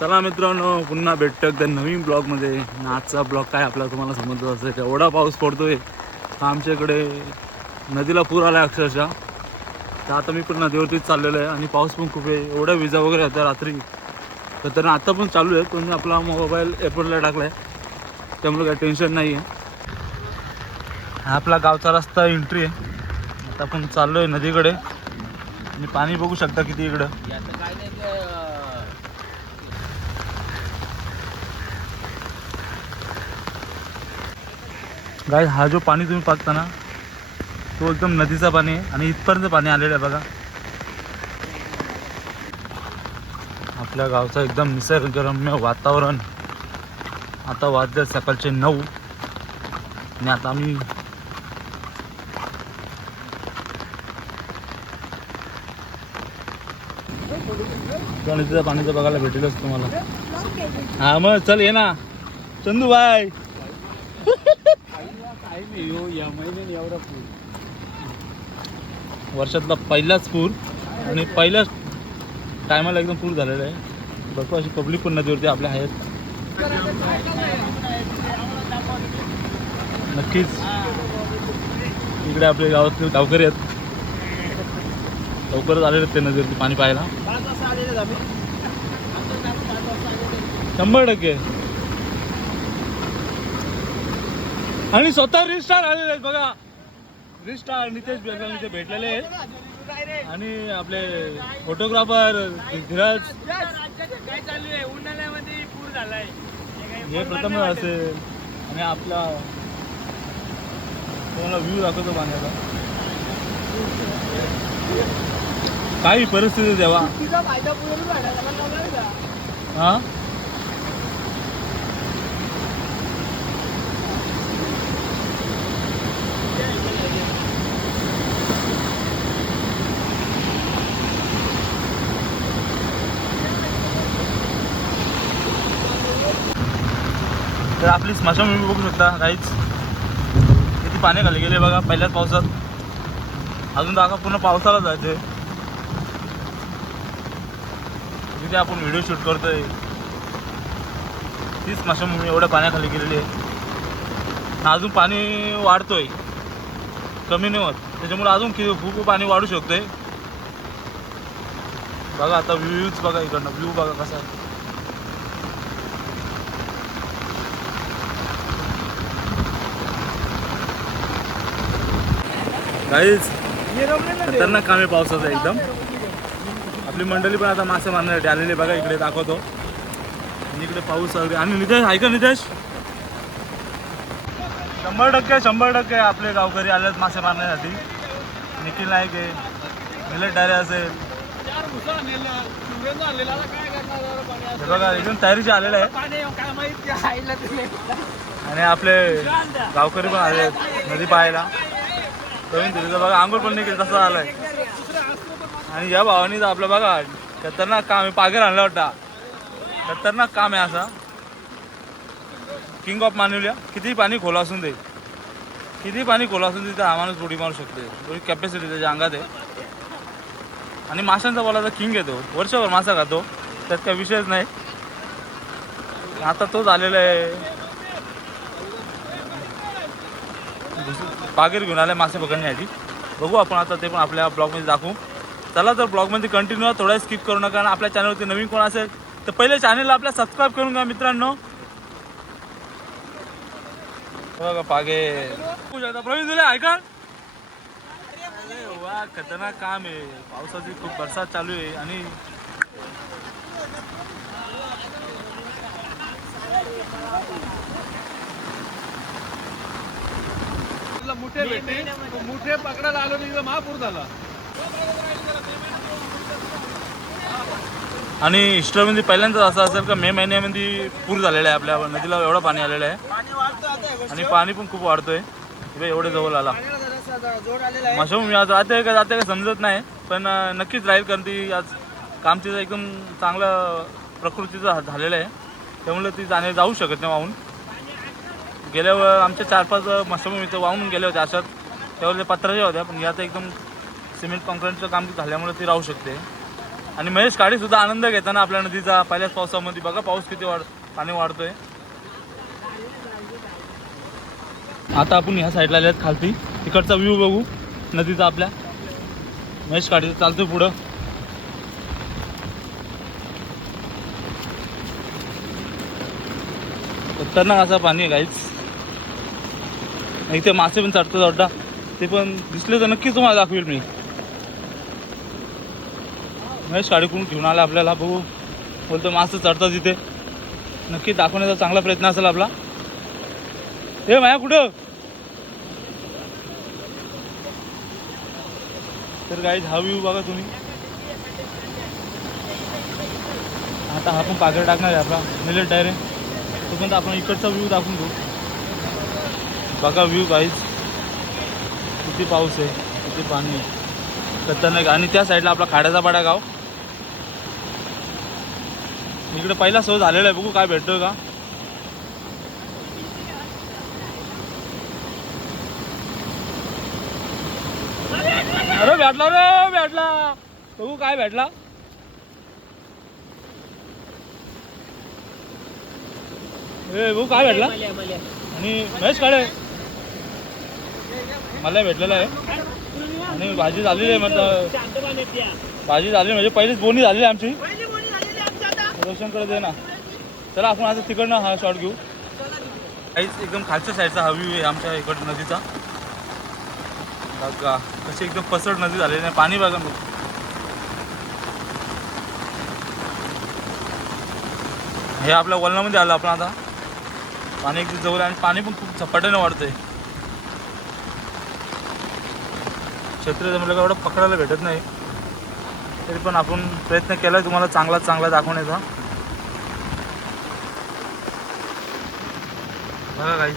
चला मित्रांनो पुन्हा भेटतो एकदा नवीन ब्लॉगमध्ये. आजचा ब्लॉग काय आपला तुम्हाला समजलं असेल एवढा पाऊस पडतोय. हा आमच्या इकडे नदीला पूर आला आहे अक्षरशः. तर आता मी पण नदीवरतीच चाललेलो आहे आणि पाऊस पण खूप आहे. एवढ्या विजा वगैरे होत्या रात्री. तर त्यांना आत्ता पण चालू आहे पण आपला मोबाईल एअरपोर्टला टाकला आहे त्यामुळे काही टेन्शन नाही आहे हा आपला गावचा रस्ता एंट्री आहे. आता आपण चाललो आहे नदीकडे. आणि पाणी बघू शकता किती इकडं. गाय हा जो पाणी तुम्ही पाहता ना तो एकदम नदीचा पाणी आहे आणि इथपर्यंत पाणी आलेलं आहे बघा. आपल्या गावचं एकदम निसर्गरम्य वातावरण. आता वाजले सकाळचे नऊ. आणि आता आम्ही नदीचं पाणी पाणीचं बघायला भेटेलच तुम्हाला. हा मग चल ये ना. चंदू भाई वर्षातला पहिलाच पूर आणि पहिल्याच टायमाला एकदम पूर झालेला आहे. भरपूर अशी पब्लिक पण नदीवरती आपल्या आहेत. नक्कीच. इकडे आपले गावातले गावकरी आहेत. लवकरच आलेले आहेत ते नदीवरती पाणी पाहायला. शंभर टक्के. आणि स्वतः रिस्टार आलेले आहेत बघा. रिस्टार नितेश बेगम इथे भेटलेले आहेत. आणि आपले फोटोग्राफर धीरज. हे प्रथम असेल आणि आपला तुम्हाला व्ह्यू दाखवतो पाण्याचा काही परिस्थिती देवा हा? तर आपली स्मशानभूमी बघू शकता काहीच किती पाणी खाली गेले बघा पहिल्याच पावसात. अजून तर आता पूर्ण पावसाला जायचे जिथे आपण व्हिडिओ शूट करतोय ती स्मशानभूमी एवढ्या पाण्याखाली गेलेली आहे. अजून पाणी वाढतोय. कमी नाही होत. त्याच्यामुळे अजून कि खूप पाणी वाढू शकतोय. बघा आता व्ह्यूज बघा इकडनं. व्ह्यू बघा कसा आहे. काहीच खतरनाक काम आहे पावसाचं एकदम. आपली मंडळी पण आता मासे मारण्यासाठी आलेली बघा इकडे दाखवतो. आणि इकडे पाऊस आणि नितेश आहे का नितेश. शंभर टक्के शंभर टक्के आपले गावकरी आले मासे मारण्यासाठी. निखिल नाईक आहे. निलेश डायरे असेल. बघा एकदम तयारीचे आलेले आहे. आणि आपले गावकरी पण आले आहेत नदी पाहायला. प्रवीण तुझं बघा आंघोळ पण निघेल तसं आलाय आणि या भावानी तर आपलं बघा खतरनाक काम आहे. पागेर आणला होता. खतरनाक काम आहे असा. किंग ऑफ मानवल्या किती पाणी खोला असून दे. किती पाणी खोला असून दे हा माणूस उडी मारू शकते थोडी कॅपॅसिटी त्याच्या अंगात आहे. आणि माशांचा बोलायचा किंग येतो वर्षभर मासा खातो. त्यात काही विषयच नाही. आता तोच आलेला आहे. बागेत घेऊन आले मासे पकडण्यासाठी. बघू आपण आता ते पण आपल्या ब्लॉगमध्ये दाखवू. चला तर ब्लॉगमध्ये कंटिन्यू थोडा स्किप करू नका आणि आपल्या चॅनलवरती नवीन कोण असेल तर पहिले चॅनलला आपल्या सबस्क्राईब करून घ्या मित्रांनो. बघा पागे प्रवीण तुला ऐका अरे वा खतरनाक काम आहे. पावसाची खूप बरसात चालू आहे आणि तुला मुठे भेटले. तो मुठे पकडायला आलो नाही महापूर झाला. आणि हिस्टरीमध्ये पहिल्यांदाच असं असेल का मे महिन्यामध्ये पूर झालेला आहे आपल्या नदीला एवढं पाणी आलेलं आहे. आणि पाणी पण खूप वाढतोय. हे एवढे जवळ आला. मशरूम आज जाते का जाते का समजत नाही पण नक्कीच राहील कारण ती आज काम तिचं एकदम चांगलं प्रकृतीचं झालेलं आहे. त्यामुळे ती जाणे जाऊ शकत नाही वाहून. गेल्यावर आमच्या चार पाच मशरूम इथं वाहून गेले होते अशात त्यावर ते पत्राच्या होत्या पण यात एकदम सिमेंट कॉन्क्रीटचं काम झाल्यामुळे ती राहू शकते. आणि महेश काळी सुद्धा आनंद घेताना आपल्या नदीचा पहिल्याच पावसामध्ये. बघा पाऊस किती वाढ पाणी वाढतोय. आता आपण ह्या साईडला आल्यात खालती. तिकडचा व्ह्यू बघू नदीचा आपल्या. महेश काळी चालतोय पुढं. खतरनाक असा पाणी आहे काहीच इथे मासे पण चढतात अड्डा ते पण दिसले तर नक्कीच तुम्हाला दाखवेल मी. महेश काडीकडून घेऊन आला आपल्याला बघू. बोलतो मासे चढतात इथे. नक्की दाखवण्याचा चांगला प्रयत्न असेल आपला. हे माया कुठं? तर काही हवी बघा तुम्ही. आता हा पण पाकड टाकणार आहे आपला. मिलेट डायरेक्ट तोपर्यंत आपण इकडचा व्ह्यू दाखवून घेऊ. बघा व्ह्यू गाईज किती पाऊस आहे किती पाणी आहे. खतरनाक आणि त्या साईडला आपला खाड्याचा पाडा गाव. इकडे पहिला सो झालेला आहे. बघू काय भेटतोय का? अरे भेटला रे भेटला. बघू काय भेटला. ए बघू काय भेटला. आणि महेश काळे मला भेटलेलं आहे. आणि भाजी झालेली आहे म्हटलं. भाजी झाली म्हणजे पहिलीच बोनी झालेली आहे आमची. रोशनकडे दे ना. चला आपण आता तिकडनं हा शॉट घेऊ. काहीच एकदम खालच्या साईडचा हा व्ह्यू आहे आमच्या इकडं नदीचा. बघा कशी एकदम पसड नदी झालेली आहे. पाणी बघा मग. हे आपल्या वलनामध्ये आलं आपण आता. पाणी एकदम जवळ आहे आणि पाणी पण खूप झपाट्याने वाढतंय. क्षेत्र जमलं का एवढं पकडायला भेटत नाही. तरी पण आपण प्रयत्न केला तुम्हाला चांगला चांगला दाखवण्याचा. बघा काहीच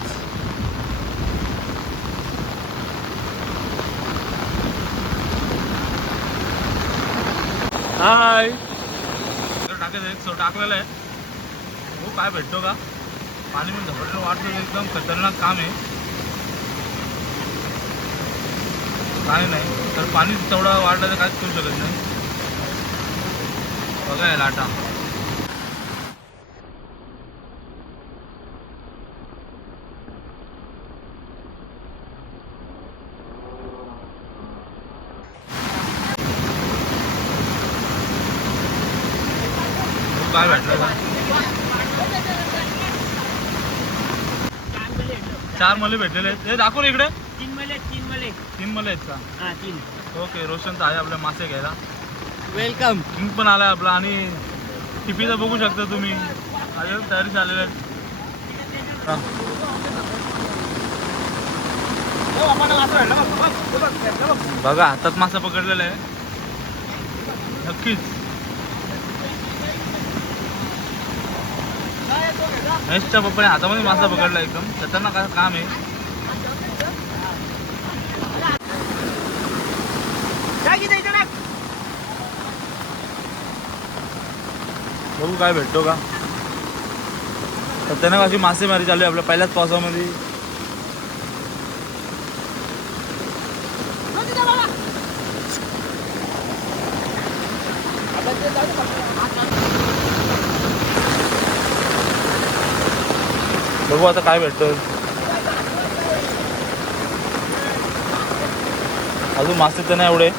हाय टाकायचं आहे सो टाकलेलं आहे. हो काय भेटतो का? पाणी पण झपाट्याने वाढतं एकदम खतरनाक काम आहे. काय नाही. तर पाणी तेवढं वाढलं तर काहीच करू शकत नाही. बघा या लाटा काय भेटलं चार मले भेटलेले आहेत. हे इकडे. तीन मले तीन मले. तीन मले आहेत का? हा तीन. ओके रोशन तर आहे आपल्या मासे घ्यायला. वेलकम किंग पण आलाय आपला आणि टिपीचं बघू शकता तुम्ही. आले तयारी हा. बघा हातात मासा पकडलेला आहे नक्कीच. महेशच्या पप्पाने हातामध्ये मासा पकडला एकदम. खतरनाक असं काम आहे? बघू काय भेटतो का? खतरनाक अशी मासेमारी चालू आहे आपल्या पहिल्याच पावसामध्ये. बघू आता काय भेटतं अजून मासे तर नाही एवढे.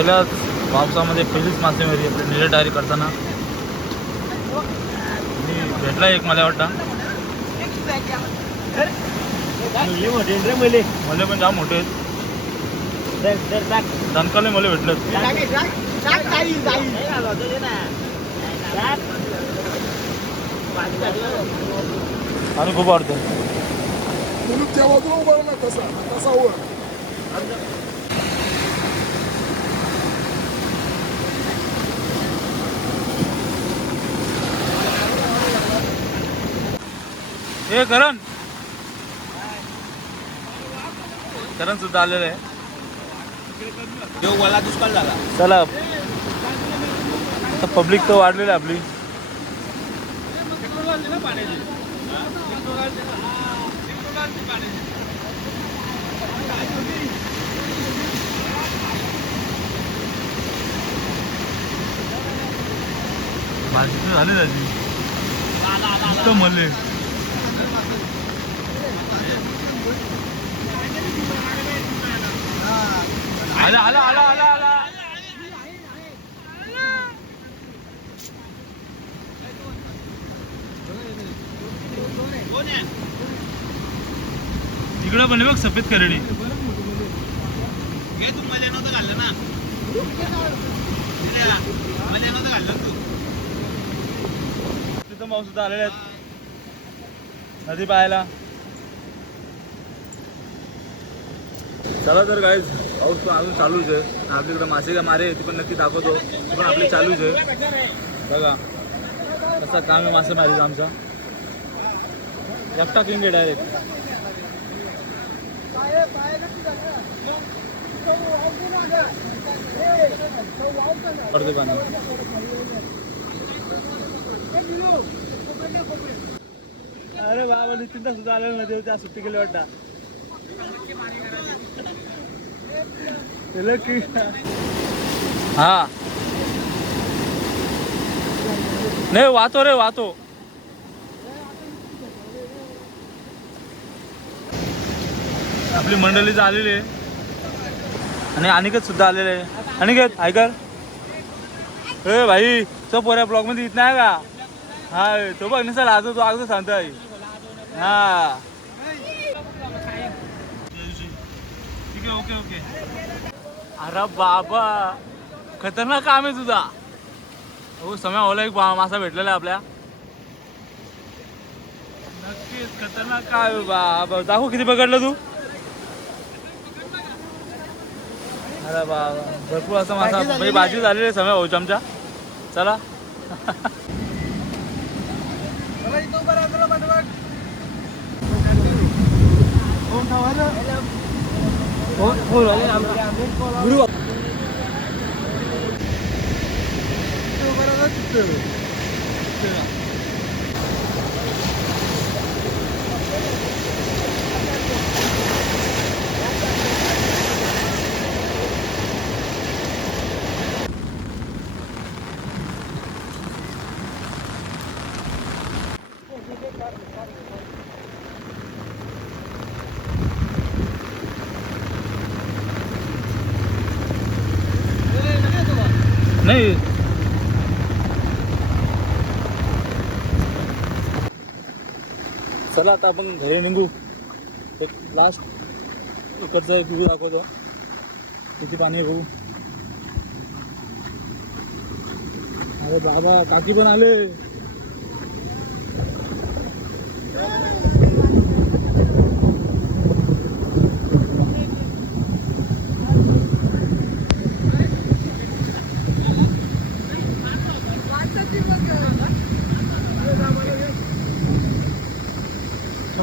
पहिल्याच पावसामध्ये पहिलीच मासेमारी आपली निळे डायरी करताना. मी भेटला एक मला वाटतं. मले पण जाम मोठे. दणकाले मला भेटलं आणि खूप आवडतं तसा? तसा हे करण. करण सुद्धा आलेलं आहे. जो ओला दुष्काळ झाला. चला. पब्लिक तर वाढलेली आपली. भाजी तर झाली त्याची मले. आला आला आला आला आला. इकडं पण बघ सफेद करडी. हे तू मध्ये नव्हतं घाललं ना. मध्ये नव्हतं घाललं तू. तिथं माऊ सुद्धा आलेले आहेत. नदी पाहायला. चला तर काय पाऊस पण अजून चालूच आहे. आपल्याकडे मासे काय मारे ती पण नक्की दाखवतो. ती पण आपली चालूच आहे. बघा. कसा काम आहे मासे मारीचा आमचा. एकटा किंग डायरेक्ट पडते पाणी. अरे बाबा नितीन सुद्धा आलेलं नदी त्या सुट्टी केली वाटता. हा. नाही वाहतो रे वाहतो. आपली मंडळी आलेली आहे. आणि अनिकेत सुद्धा आलेले आहे. अनिकेत ऐकर ए भाई तो पोऱ्या ब्लॉगमध्ये येत नाही का? हा तो बघ नसेल आज तो अगदी सांगतोय. हा. आहे ओके ओके. अरे बाबा खतरनाक काम आहे तुझा. हो समय ओला एक मासा भेटलेला आहे आपल्या. नक्कीच खतरनाक काय बाबा दाखव किती पकडलं तू. अरे बाबा भरपूर असा मासा म्हणजे भाजी झालेली आहे समय भाऊच्या आमच्या चला. 무료. 또 바로 갔어. चला आता आपण घरी निघू. एक लास्ट इकडचा एक व्ह्यू दाखवतो. किती पाणी आहे बघू. अरे बाबा काकी पण आले.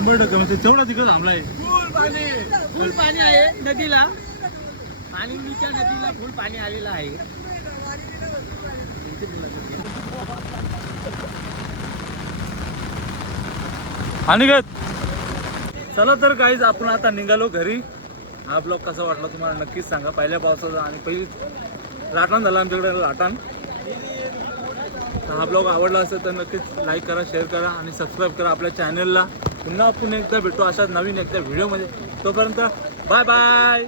शंभर टक्के म्हणजे तेवढा तिकडे थांबलाय. फुल पाणी आहे नदीला. आणि त्या नदीला फुल पाणी आलेलं आहे. आणि काय चला तर काहीच आपण आता निघालो घरी. हा ब्लॉग कसा वाटला तुम्हाला नक्कीच सांगा. पहिल्या पावसाचा आणि पहिली लाटाण झाला आमच्याकडे लाटाण. हा ब्लॉग आवडला असेल तर नक्कीच लाईक करा शेअर करा आणि सबस्क्राईब करा आपल्या चॅनलला पुन्हा पुन्हा एकदा भेटू अशाच नवीन एकदा व्हिडिओमध्ये तोपर्यंत बाय बाय